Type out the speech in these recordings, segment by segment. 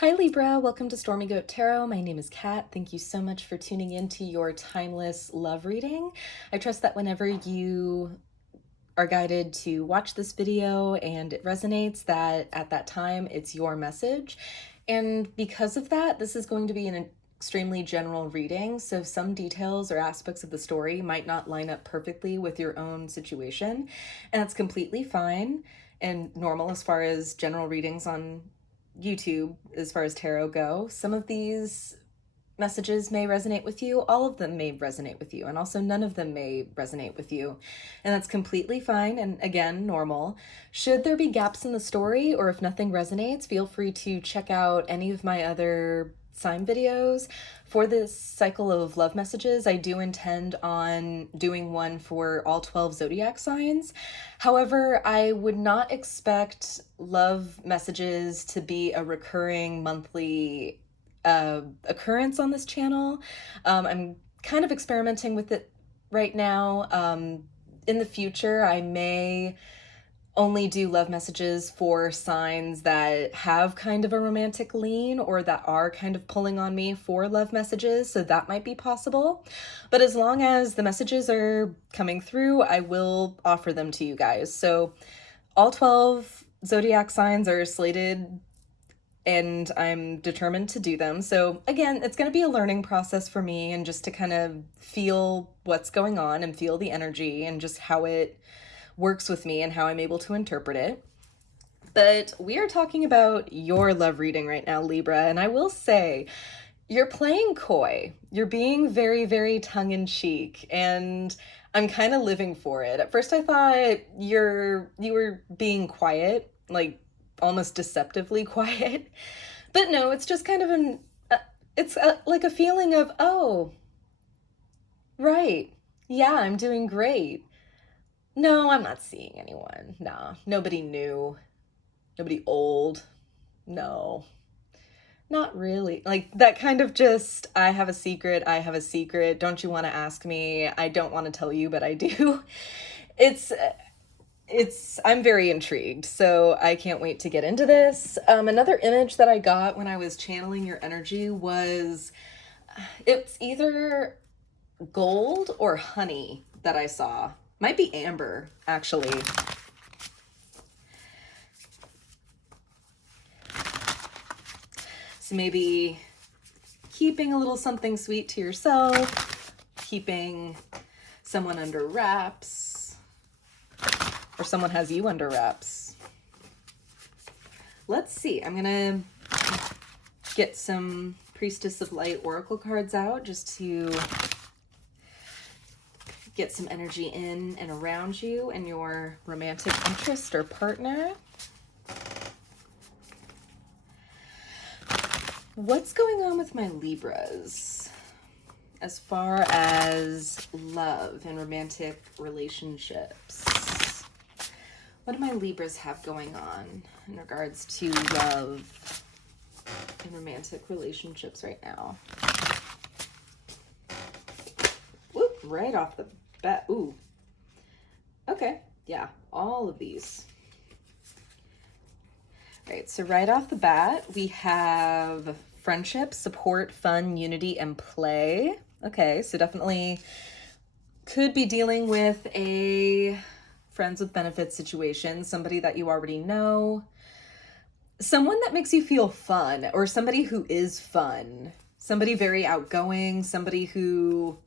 Hi Libra, welcome to Stormy Goat Tarot. My name is Kat. Thank you so much for tuning in to your timeless love reading. I trust that whenever you are guided to watch this video and it resonates, that at that time it's your message. And because of that, this is going to be an extremely general reading, so some details or aspects of the story might not line up perfectly with your own situation, and that's completely fine and normal as far as general readings on YouTube as far as tarot go. Some of these messages may resonate with you, all of them may resonate with you, and also none of them may resonate with you. And that's completely fine and, again, normal. Should there be gaps in the story, or if nothing resonates, feel free to check out any of my other sign videos. For this cycle of love messages, I do intend on doing one for all 12 zodiac signs. However, I would not expect love messages to be a recurring monthly occurrence on this channel. I'm kind of experimenting with it right now. In the future, I may only do love messages for signs that have kind of a romantic lean or that are kind of pulling on me for love messages, so that might be possible. But as long as the messages are coming through, I will offer them to you guys. So all 12 zodiac signs are slated and I'm determined to do them. So again, it's going to be a learning process for me, and just to kind of feel what's going on and feel the energy and just how it works with me and how I'm able to interpret it. But we are talking about your love reading right now, Libra, and I will say, you're playing coy. You're being very, very tongue-in-cheek, and I'm kind of living for it. At first I thought you were being quiet, like almost deceptively quiet. But no, it's just kind of like a feeling of, oh, right, yeah, I'm doing great. No, I'm not seeing anyone. Nah, nobody new, nobody old. No, not really. Like that kind of just, I have a secret, I have a secret. Don't you want to ask me? I don't want to tell you, but I do. It's I'm very intrigued, so I can't wait to get into this. Another image that I got when I was channeling your energy was, it's either gold or honey that I saw. Might be amber, actually. So maybe keeping a little something sweet to yourself, keeping someone under wraps, or someone has you under wraps. Let's see. I'm gonna get some Priestess of Light Oracle cards out just to get some energy in and around you and your romantic interest or partner. What's going on with my Libras as far as love and romantic relationships? What do my Libras have going on in regards to love and romantic relationships right now? Whoop, right off the bat. Ooh. Okay, yeah, all of these. All right, so right off the bat, we have friendship, support, fun, unity, and play. Okay, so definitely could be dealing with a friends with benefits situation, somebody that you already know, someone that makes you feel fun, or somebody who is fun, somebody very outgoing, somebody who,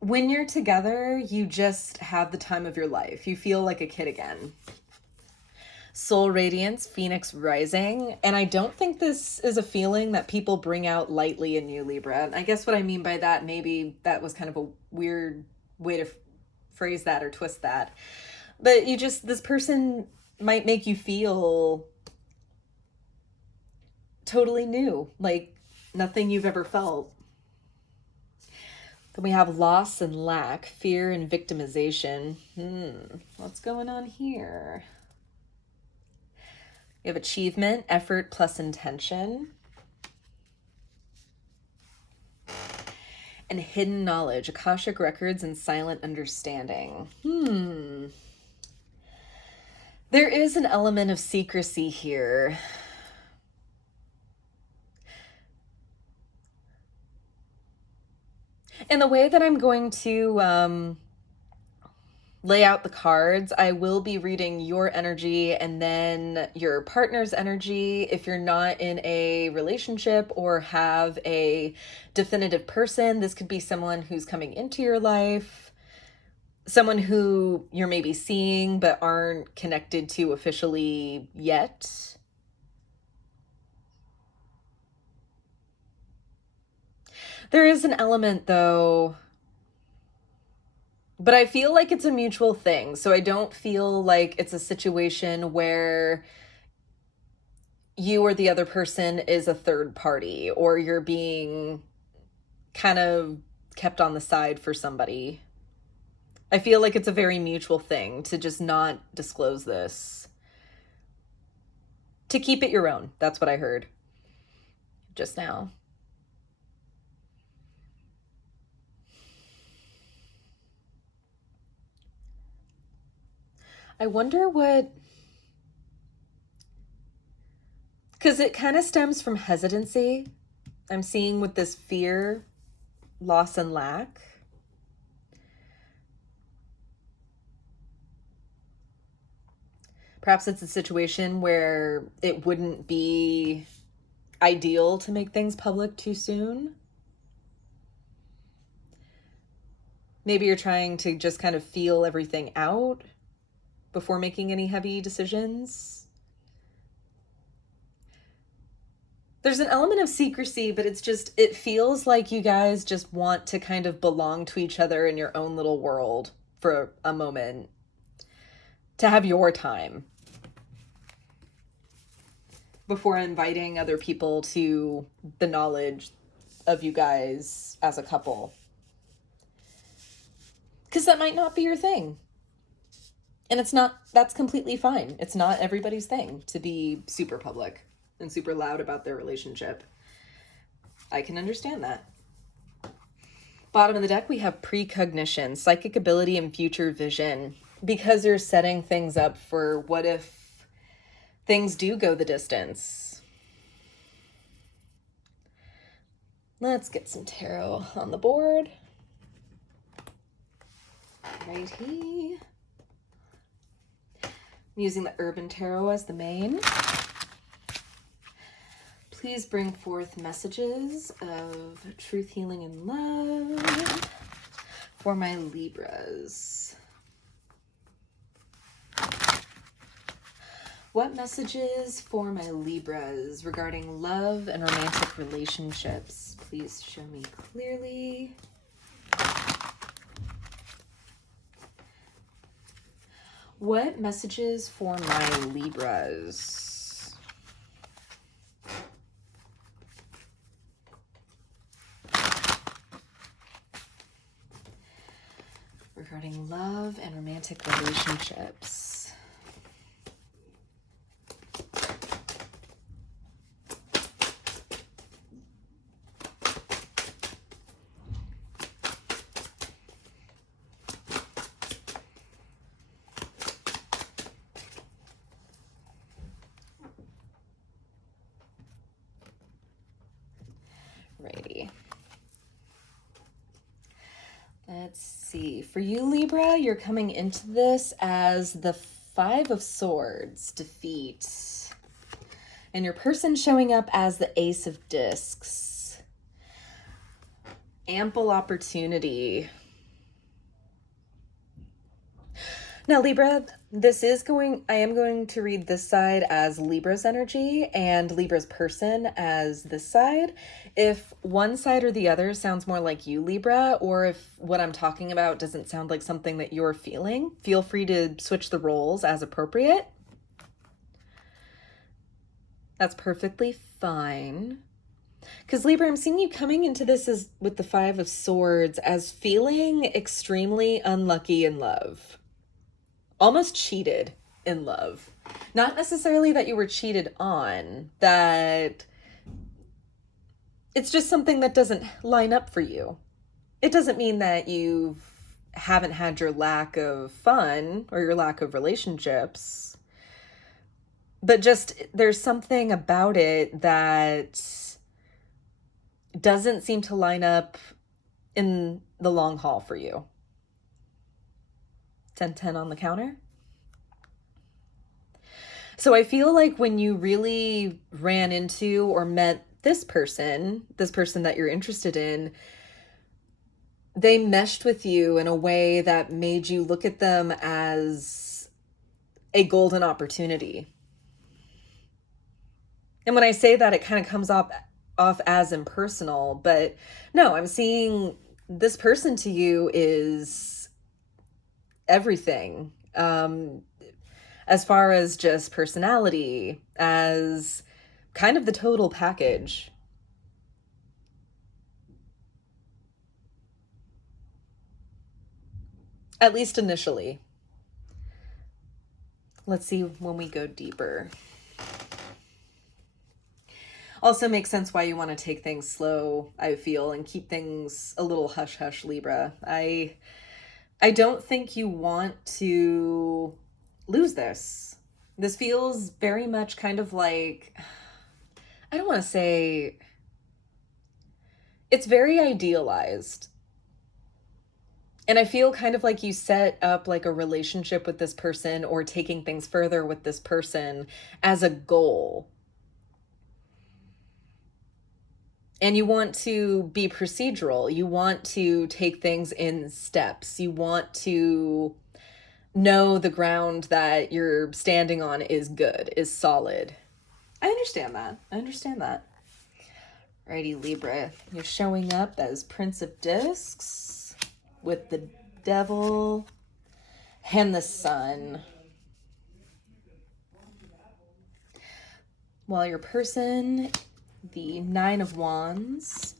when you're together, you just have the time of your life. You feel like a kid again. Soul Radiance, Phoenix Rising. And I don't think this is a feeling that people bring out lightly in you, Libra. I guess what I mean by that, maybe that was kind of a weird way to phrase that or twist that. But you just, this person might make you feel totally new, like nothing you've ever felt. Then we have loss and lack, fear and victimization. What's going on here? We have achievement, effort plus intention. And hidden knowledge, Akashic records and silent understanding. There is an element of secrecy here. In the way that I'm going to lay out the cards, I will be reading your energy and then your partner's energy. If you're not in a relationship or have a definitive person, this could be someone who's coming into your life, someone who you're maybe seeing but aren't connected to officially yet. There is an element, though, but I feel like it's a mutual thing. So I don't feel like it's a situation where you or the other person is a third party or you're being kind of kept on the side for somebody. I feel like it's a very mutual thing to just not disclose this. To keep it your own. That's what I heard just now. I wonder what... Because it kind of stems from hesitancy. I'm seeing with this fear, loss, and lack. Perhaps it's a situation where it wouldn't be ideal to make things public too soon. Maybe you're trying to just kind of feel everything out before making any heavy decisions. There's an element of secrecy, but it feels like you guys just want to kind of belong to each other in your own little world for a moment, to have your time before inviting other people to the knowledge of you guys as a couple. Because that might not be your thing. And that's completely fine. It's not everybody's thing to be super public and super loud about their relationship. I can understand that. Bottom of the deck, we have precognition, psychic ability, and future vision. Because you're setting things up for what if things do go the distance. Let's get some tarot on the board. Righty. I'm using the Urban Tarot as the main. Please bring forth messages of truth, healing, and love for my Libras. What messages for my Libras regarding love and romantic relationships? Please show me clearly. What messages for my Libras? Regarding love and romantic relationships. Righty. Let's see. For you, Libra, you're coming into this as the Five of Swords, defeat. And your person showing up as the Ace of Discs. Ample opportunity. Now, Libra, I am going to read this side as Libra's energy and Libra's person as this side. If one side or the other sounds more like you, Libra, or if what I'm talking about doesn't sound like something that you're feeling, feel free to switch the roles as appropriate. That's perfectly fine. Because Libra, I'm seeing you coming into this as with the Five of Swords as feeling extremely unlucky in love. Almost cheated in love. Not necessarily that you were cheated on, that it's just something that doesn't line up for you. It doesn't mean that you haven't had your lack of fun or your lack of relationships, but just there's something about it that doesn't seem to line up in the long haul for you. 10-10 on the counter. So I feel like when you really ran into or met this person that you're interested in, they meshed with you in a way that made you look at them as a golden opportunity. And when I say that, it kind of comes off as impersonal, but no, I'm seeing this person to you is everything. As far as just personality, as kind of the total package. At least initially. Let's see when we go deeper. Also makes sense why you want to take things slow, I feel, and keep things a little hush-hush, Libra. I don't think you want to lose this. This feels very much kind of like, I don't want to say, it's very idealized. And I feel kind of like you set up like a relationship with this person or taking things further with this person as a goal. And you want to be procedural. You want to take things in steps. You want to know the ground that you're standing on is good, is solid. I understand that. Alrighty, Libra. You're showing up as Prince of Discs with the Devil and the Sun. While your person, the Nine of Wands,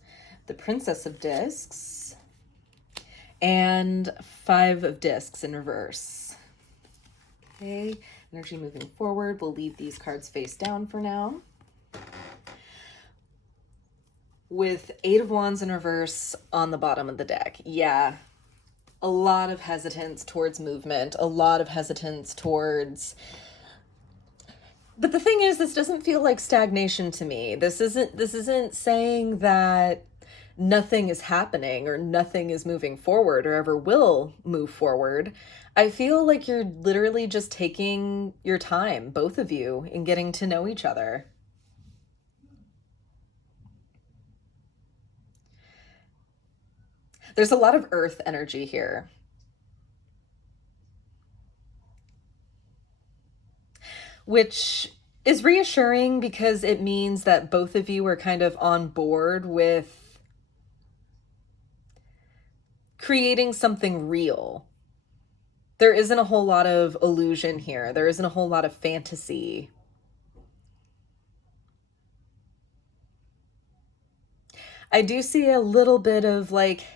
the Princess of Discs, and Five of Discs in reverse. Okay, energy moving forward. We'll leave these cards face down for now. With Eight of Wands in reverse on the bottom of the deck. Yeah, a lot of hesitance towards movement, a lot of hesitance towards... But the thing is, this doesn't feel like stagnation to me. This isn't saying that nothing is happening or nothing is moving forward or ever will move forward. I feel like you're literally just taking your time, both of you, in getting to know each other. There's a lot of earth energy here. Which is reassuring because it means that both of you are kind of on board with creating something real. There isn't a whole lot of illusion here. There isn't a whole lot of fantasy. I do see a little bit of like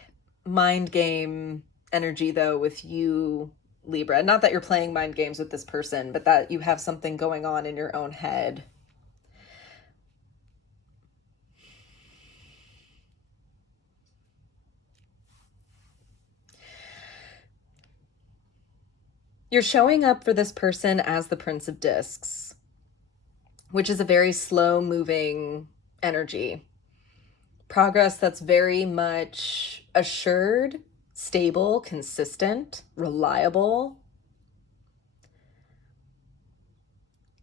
mind game energy though with you, Libra. Not that you're playing mind games with this person, but that you have something going on in your own head. You're showing up for this person as the Prince of Discs, which is a very slow moving energy. Progress that's very much assured, stable, consistent, reliable,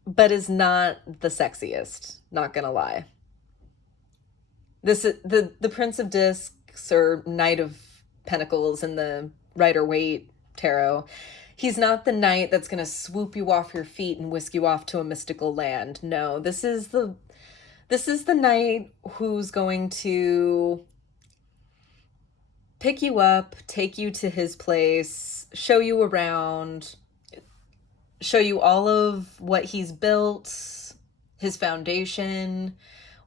but is not the sexiest, not gonna lie. This is the Prince of Discs or Knight of Pentacles in the Rider-Waite tarot. He's not the knight that's going to swoop you off your feet and whisk you off to a mystical land. No, this is the knight who's going to pick you up, take you to his place, show you around, show you all of what he's built, his foundation,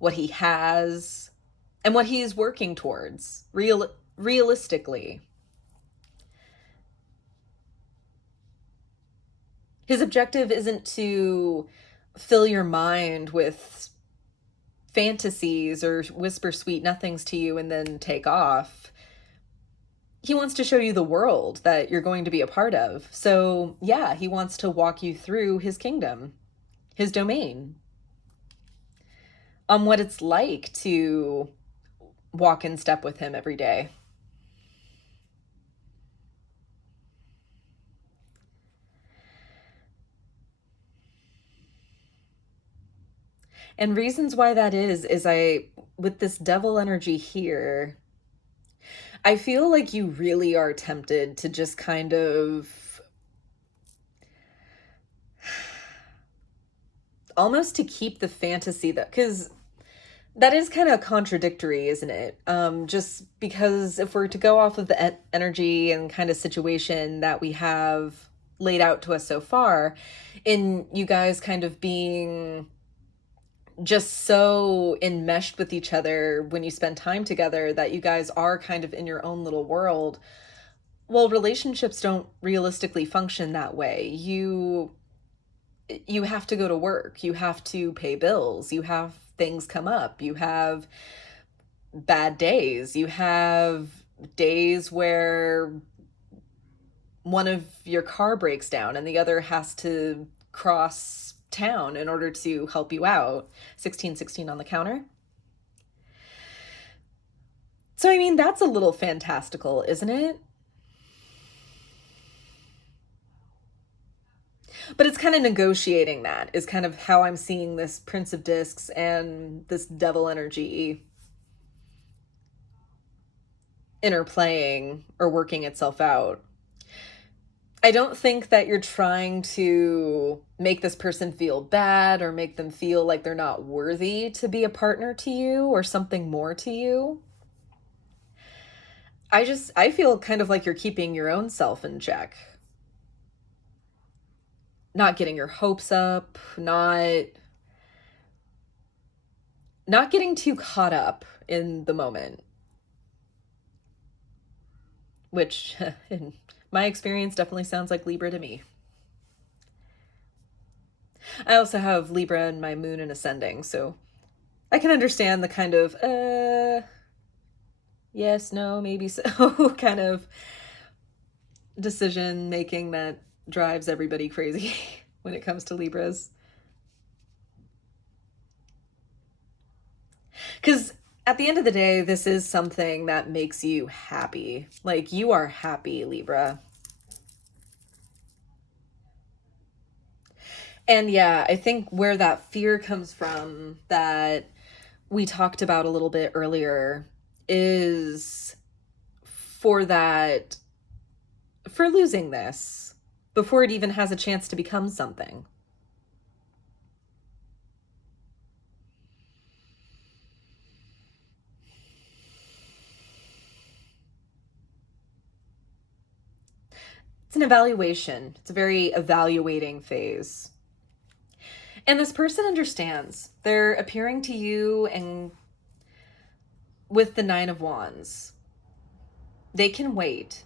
what he has, and what he's working towards realistically. His objective isn't to fill your mind with fantasies or whisper sweet nothings to you and then take off. He wants to show you the world that you're going to be a part of. So yeah, he wants to walk you through his kingdom, his domain, on what it's like to walk in step with him every day. And reasons why that is with this devil energy here, I feel like you really are tempted to just kind of almost to keep the fantasy that, because that is kind of contradictory, isn't it? Just because if we're to go off of the energy and kind of situation that we have laid out to us so far, in you guys kind of being just so enmeshed with each other when you spend time together that you guys are kind of in your own little world. Well, relationships don't realistically function that way. You have to go to work, you have to pay bills, you have things come up, you have bad days, you have days where one of your car breaks down and the other has to cross town in order to help you out. 1616 on the counter. So I mean, that's a little fantastical, isn't it? But it's kind of negotiating, that is kind of how I'm seeing this Prince of Discs and this devil energy interplaying or working itself out. I don't think that you're trying to make this person feel bad or make them feel like they're not worthy to be a partner to you or something more to you. I feel kind of like you're keeping your own self in check. Not getting your hopes up, not getting too caught up in the moment. Which, in my experience, definitely sounds like Libra to me. I also have Libra in my moon and ascending, so I can understand the kind of, yes, no, maybe so kind of decision making that drives everybody crazy when it comes to Libras. Because at the end of the day, this is something that makes you happy. Like, you are happy, Libra. And yeah, I think where that fear comes from that we talked about a little bit earlier is for losing this before it even has a chance to become something. It's an evaluation. It's a very evaluating phase. And this person understands. They're appearing to you and with the Nine of Wands. They can wait.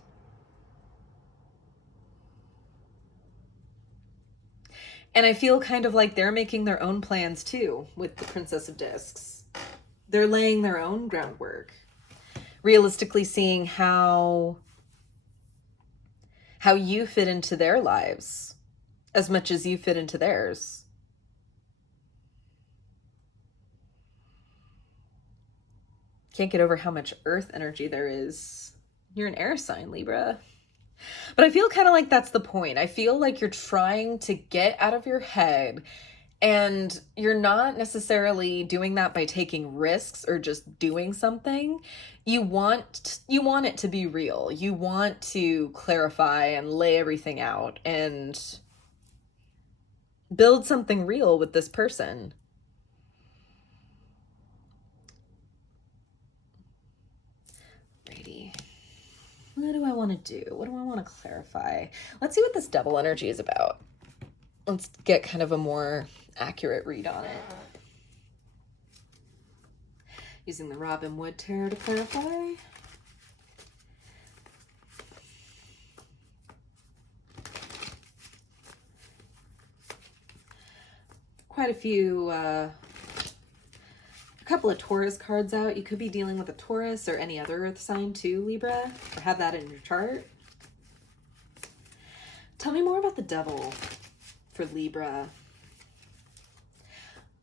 And I feel kind of like they're making their own plans too with the Princess of Discs. They're laying their own groundwork. Realistically seeing how you fit into their lives as much as you fit into theirs. Can't get over how much earth energy there is. You're an air sign, Libra. But I feel kind of like that's the point. I feel like you're trying to get out of your head, and you're not necessarily doing that by taking risks or just doing something. You want it to be real. You want to clarify and lay everything out and build something real with this person. Righty. What do I want to do? What do I want to clarify? Let's see what this double energy is about. Let's get kind of a more accurate read on it. Using the Robin Wood Tarot to clarify. Quite a few, a couple of Taurus cards out. You could be dealing with a Taurus or any other earth sign too, Libra, or have that in your chart. Tell me more about the devil for Libra.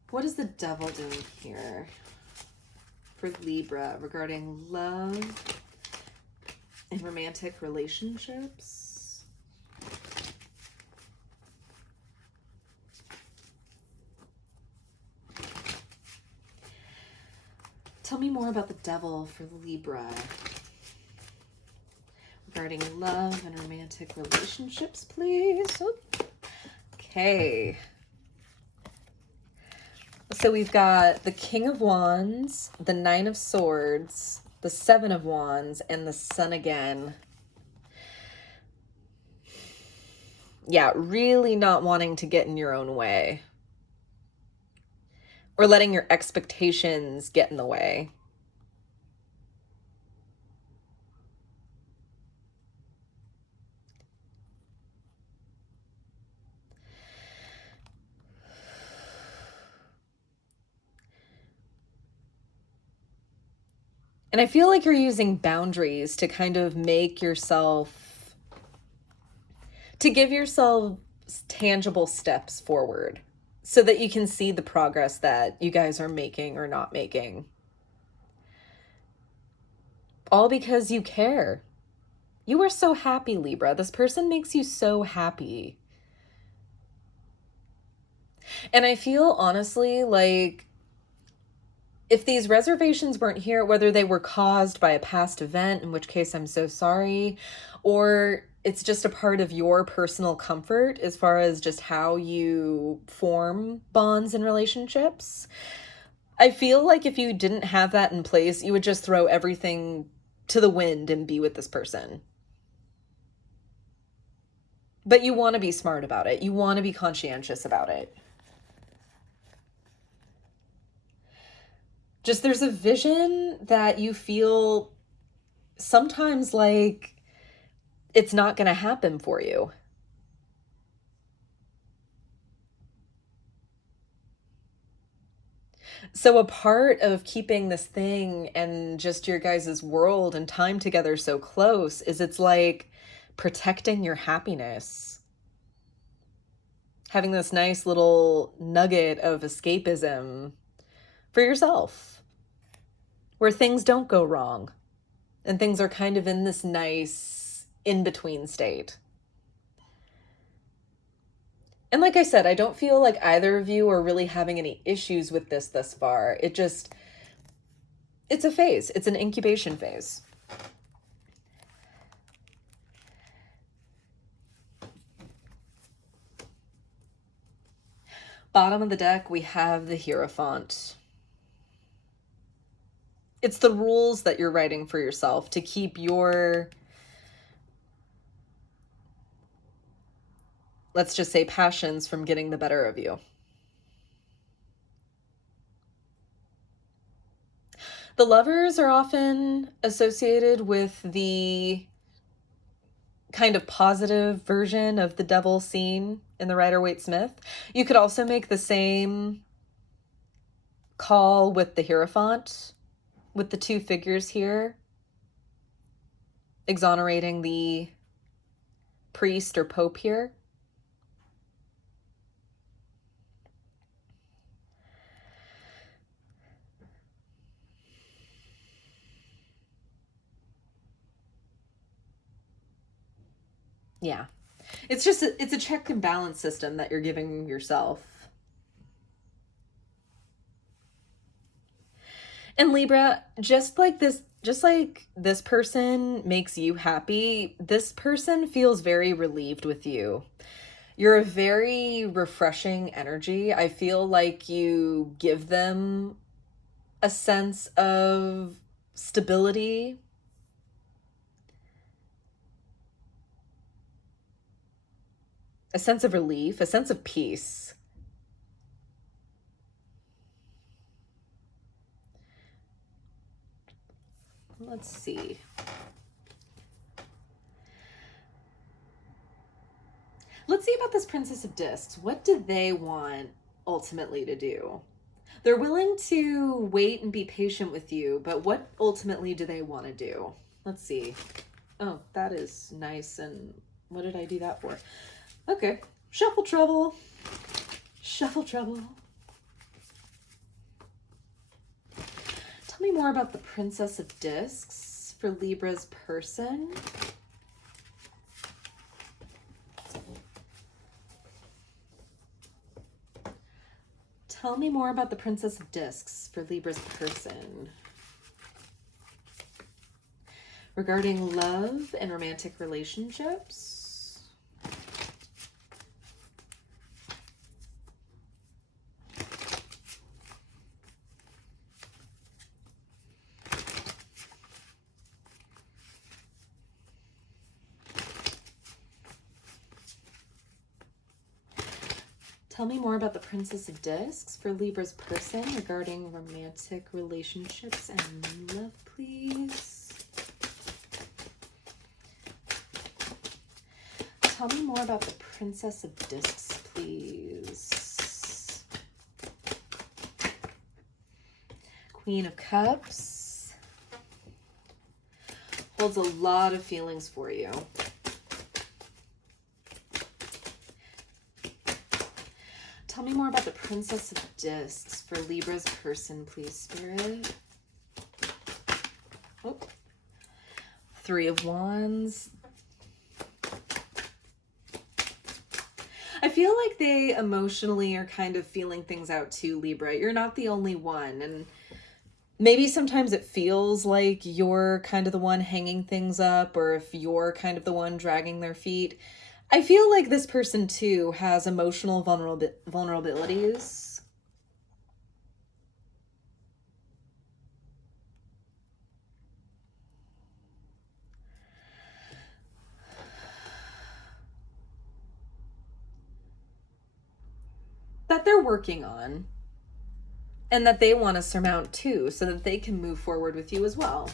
What is the devil doing here for Libra regarding love and romantic relationships? Tell me more about the devil for Libra regarding love and romantic relationships, please. Oop. Okay. So we've got the King of Wands, the Nine of Swords, the Seven of Wands, and the Sun again. Yeah, really not wanting to get in your own way. Or letting your expectations get in the way. And I feel like you're using boundaries to kind of make yourself, to give yourself tangible steps forward so that you can see the progress that you guys are making or not making. All because you care. You are so happy, Libra. This person makes you so happy. And I feel honestly like if these reservations weren't here, whether they were caused by a past event, in which case I'm so sorry, or it's just a part of your personal comfort as far as just how you form bonds and relationships, I feel like if you didn't have that in place, you would just throw everything to the wind and be with this person. But you want to be smart about it. You want to be conscientious about it. Just there's a vision that you feel sometimes like it's not going to happen for you. So a part of keeping this thing and just your guys' world and time together so close is it's like protecting your happiness. Having this nice little nugget of escapism for yourself, where things don't go wrong and things are kind of in this nice in-between state. And like I said, I don't feel like either of you are really having any issues with this thus far. It's a phase. It's an incubation phase. Bottom of the deck, we have the Hierophant. It's the rules that you're writing for yourself to keep your, let's just say, passions from getting the better of you. The Lovers are often associated with the kind of positive version of the devil seen in the Rider-Waite-Smith. You could also make the same call with the Hierophant, with the two figures here, exonerating the priest or pope here. Yeah. It's a check and balance system that you're giving yourself. And Libra, just like this person makes you happy, this person feels very relieved with you. You're a very refreshing energy. I feel like you give them a sense of stability. A sense of relief, a sense of peace. Let's see. Let's see about this Princess of Discs. What do they want ultimately to do? They're willing to wait and be patient with you, but what ultimately do they want to do? Let's see. Oh, that is nice. And what did I do that for? Okay. Shuffle trouble. Shuffle trouble. Tell me more about the Princess of Discs for Libra's person. Tell me more about the Princess of Discs for Libra's person. regarding love and romantic relationships. Tell me more about the Princess of Discs for Libra's person regarding romantic relationships and love, please. Tell me more about the Princess of Discs, please. Queen of Cups holds a lot of feelings for you. Tell me more about the Princess of Discs for Libra's person, please, Spirit. Oh. Three of Wands. I feel like they emotionally are kind of feeling things out too, Libra. You're not the only one. And maybe sometimes it feels like you're kind of the one hanging things up, or if you're kind of the one dragging their feet. I feel like this person, too, has emotional vulnerabilities. That they're working on. And that they want to surmount, too, so that they can move forward with you as well.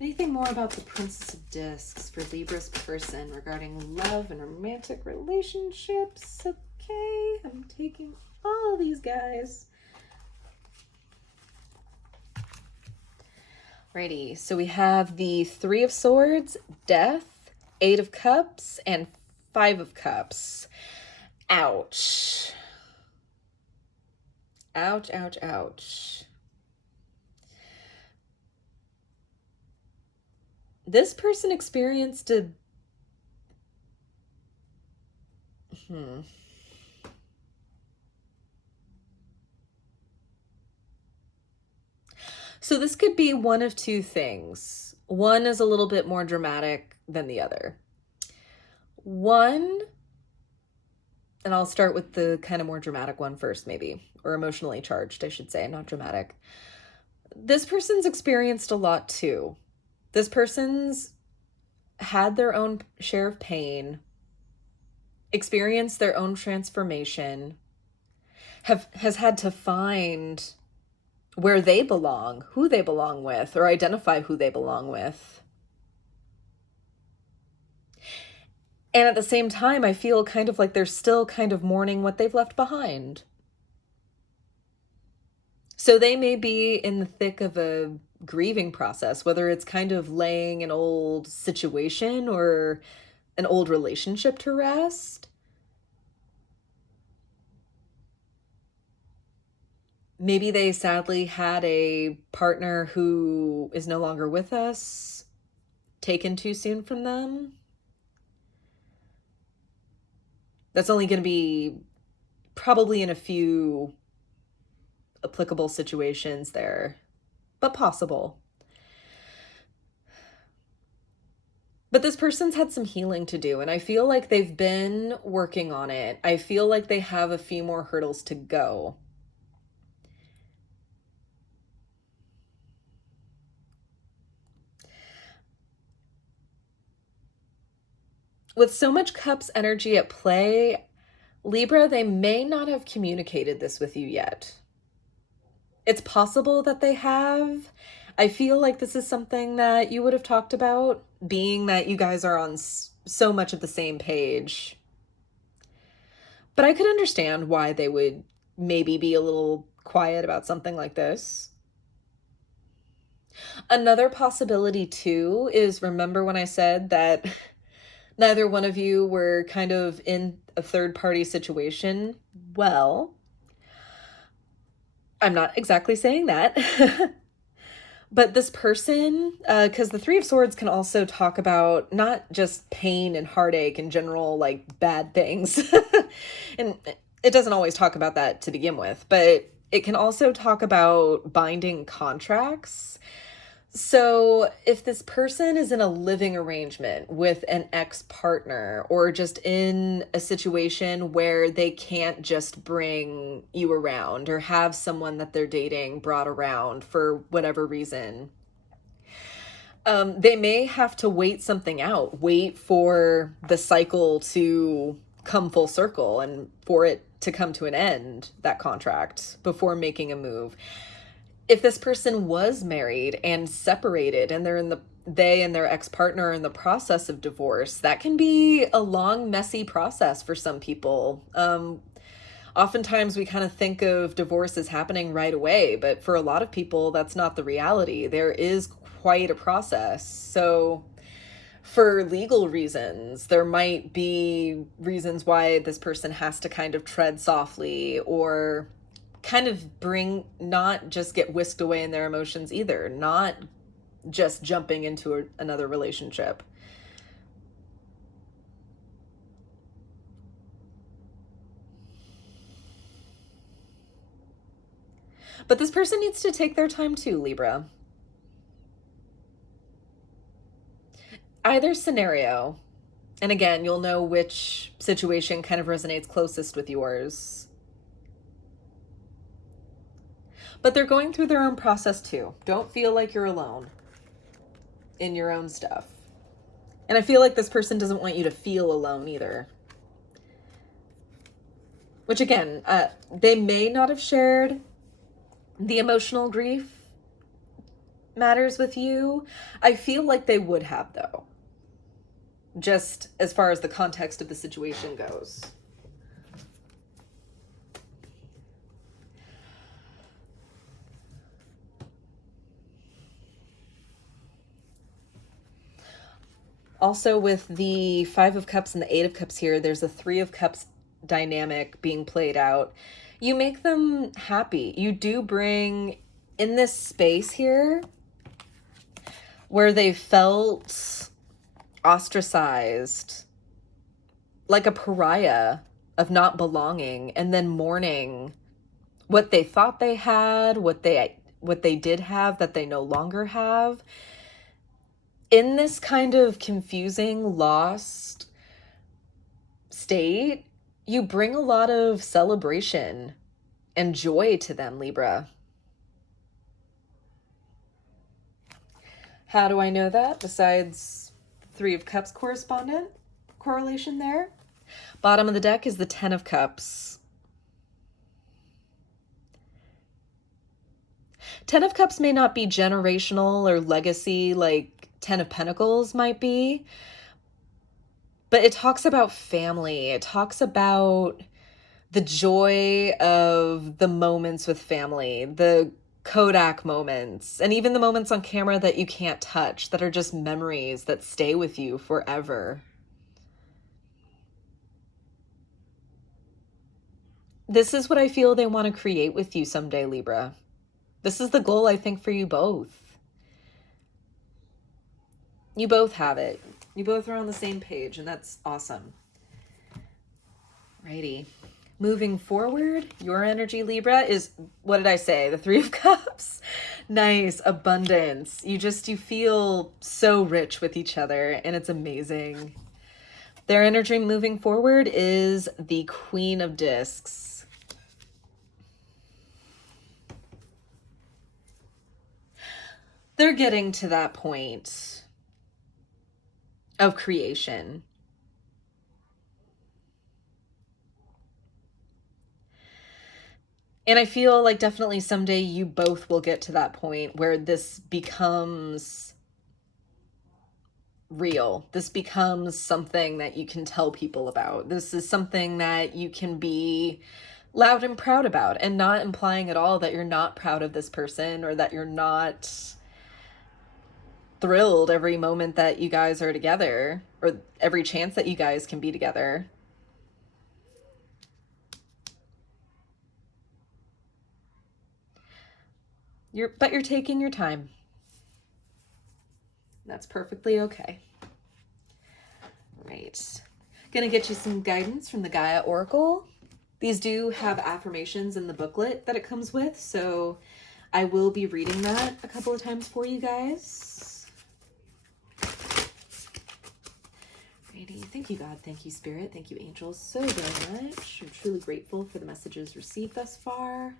Anything more about the Princess of Discs for Libra's person regarding love and romantic relationships? Okay, I'm taking all these guys. Righty, so we have the Three of Swords, Death, Eight of Cups, and Five of Cups. Ouch. Ouch, ouch, ouch. This person experienced a... So this could be one of two things. One is a little bit more dramatic than the other. One, and I'll start with the kind of more dramatic one first, maybe, or emotionally charged, I should say, not dramatic. This person's experienced a lot too. This person's had their own share of pain, experienced their own transformation, has had to find where they belong, who they belong with, or identify who they belong with. And at the same time, I feel kind of like they're still kind of mourning what they've left behind. So they may be in the thick of a grieving process, whether it's kind of laying an old situation or an old relationship to rest. Maybe they sadly had a partner who is no longer with us, taken too soon from them. That's only going to be probably in a few applicable situations there, but possible. But this person's had some healing to do, and I feel like they've been working on it. I feel like they have a few more hurdles to go. With so much Cups energy at play, Libra, they may not have communicated this with you yet. It's possible that they have. I feel like this is something that you would have talked about, being that you guys are on so much of the same page. But I could understand why they would maybe be a little quiet about something like this. Another possibility, too, is remember when I said that neither one of you were kind of in a third-party situation? Well, I'm not exactly saying that. But this person, because the Three of Swords can also talk about not just pain and heartache and general, like, bad things. And it doesn't always talk about that to begin with, but it can also talk about binding contracts. So if this person is in a living arrangement with an ex-partner, or just in a situation where they can't just bring you around or have someone that they're dating brought around for whatever reason, they may have to wait something out, wait for the cycle to come full circle and for it to come to an end, that contract, before making a move. If this person was married and separated and they and their ex-partner are in the process of divorce, that can be a long, messy process for some people. Oftentimes we kind of think of divorce as happening right away, but for a lot of people, that's not the reality. There is quite a process. So for legal reasons, there might be reasons why this person has to kind of tread softly, or kind of not just get whisked away in their emotions either, not just jumping into another relationship. But this person needs to take their time too, Libra. Either scenario, and again, you'll know which situation kind of resonates closest with yours. But they're going through their own process too. Don't feel like you're alone in your own stuff. And I feel like this person doesn't want you to feel alone either. Which again, they may not have shared the emotional grief matters with you. I feel like they would have, though, just as far as the context of the situation goes. Also, with the Five of Cups and the Eight of Cups here, there's a Three of Cups dynamic being played out. You make them happy. You do bring in this space here where they felt ostracized, like a pariah of not belonging, and then mourning what they thought they had, what they did have that they no longer have. In this kind of confusing, lost state, you bring a lot of celebration and joy to them, Libra. How do I know that? Besides Three of Cups correlation there. Bottom of the deck is the Ten of Cups. Ten of Cups may not be generational or legacy like Ten of Pentacles might be, but it talks about family. It talks about the joy of the moments with family, the Kodak moments, and even the moments on camera that you can't touch, that are just memories that stay with you forever. This is what I feel they want to create with you someday, Libra. This is the goal, I think, for you both. You both have it. You both are on the same page, and that's awesome. Righty. Moving forward, your energy, Libra, is, what did I say? The Three of Cups. Nice. Abundance. You feel so rich with each other, and it's amazing. Their energy moving forward is the Queen of Discs. They're getting to that point of creation. And I feel like definitely someday you both will get to that point where this becomes real. This becomes something that you can tell people about. This is something that you can be loud and proud about, and not implying at all that you're not proud of this person or that you're not thrilled every moment that you guys are together, or every chance that you guys can be together. But you're taking your time. That's perfectly okay. Right. Gonna get you some guidance from the Gaia Oracle. These do have affirmations in the booklet that it comes with, so I will be reading that a couple of times for you guys. Alrighty. Thank you, God. Thank you, Spirit. Thank you, angels, so very much. I'm truly grateful for the messages received thus far.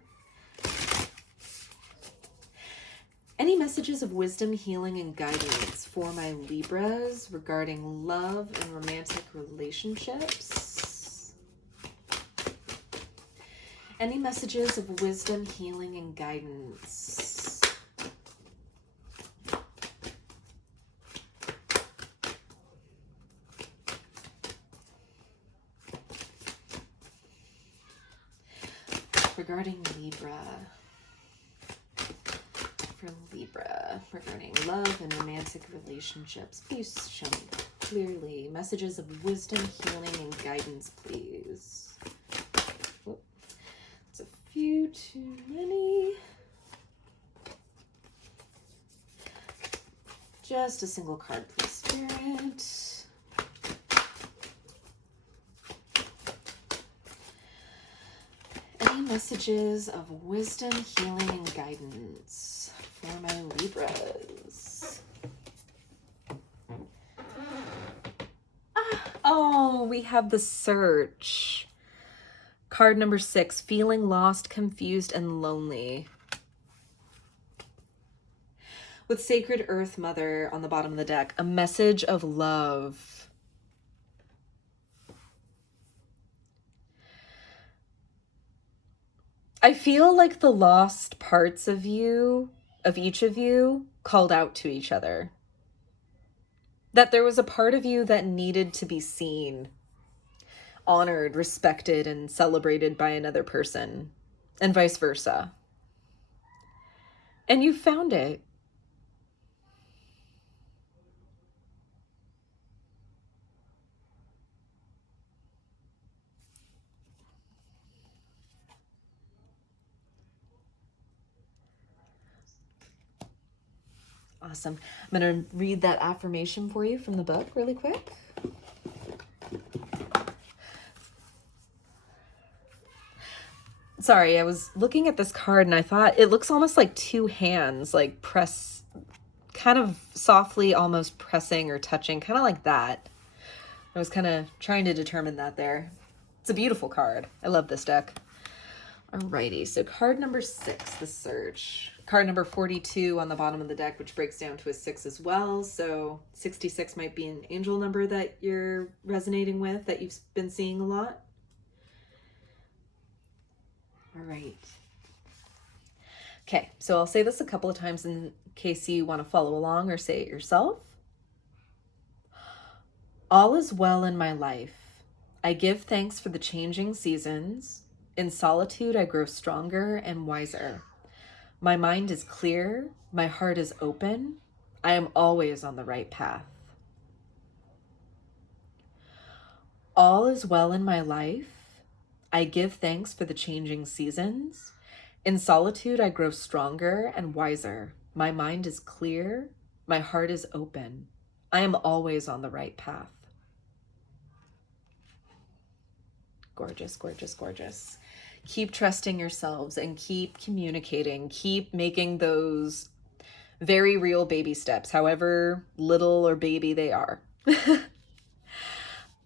Any messages of wisdom, healing, and guidance for my Libras regarding love and romantic relationships? Any messages of wisdom, healing, and guidance? Regarding Libra. For Libra, regarding love and romantic relationships. Please show me clearly. Messages of wisdom, healing, and guidance, please. Whoop. It's a few too many. Just a single card, please, Spirit. Any messages of wisdom, healing, and guidance for my Libras? Oh, we have the Search. Card number 6, feeling lost, confused, and lonely. With Sacred Earth Mother on the bottom of the deck, a message of love. I feel like the lost parts of you, of each of you, called out to each other. That there was a part of you that needed to be seen, honored, respected, and celebrated by another person, and vice versa. And you found it. Awesome. I'm going to read that affirmation for you from the book really quick. Sorry, I was looking at this card and I thought it looks almost like two hands, like press, kind of softly almost pressing or touching, kind of like that. I was kind of trying to determine that there. It's a beautiful card. I love this deck. Alrighty, so card number 6, the Search. Card number 42 on the bottom of the deck, which breaks down to a 6 as well. So 66 might be an angel number that you're resonating with, that you've been seeing a lot. All right. Okay, so I'll say this a couple of times in case you want to follow along or say it yourself. All is well in my life. I give thanks for the changing seasons. In solitude, I grow stronger and wiser. My mind is clear. My heart is open. I am always on the right path. All is well in my life. I give thanks for the changing seasons. In solitude, I grow stronger and wiser. My mind is clear. My heart is open. I am always on the right path. Gorgeous, gorgeous, gorgeous. Keep trusting yourselves and keep communicating. Keep making those very real baby steps, however little or baby they are.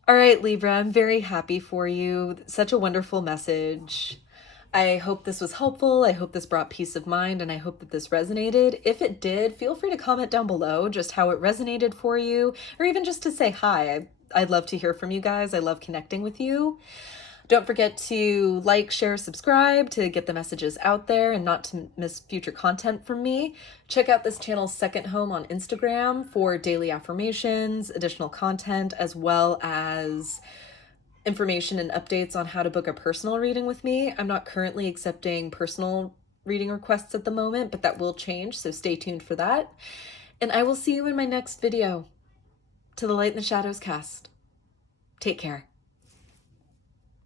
All right, Libra, I'm very happy for you. Such a wonderful message. I hope this was helpful. I hope this brought peace of mind, and I hope that this resonated. If it did, feel free to comment down below just how it resonated for you, or even just to say hi. I'd love to hear from you guys. I love connecting with you. Don't forget to like, share, subscribe to get the messages out there and not to miss future content from me. Check out this channel's second home on Instagram for daily affirmations, additional content, as well as information and updates on how to book a personal reading with me. I'm not currently accepting personal reading requests at the moment, but that will change, so stay tuned for that. And I will see you in my next video. To the Light and the Shadows cast. Take care.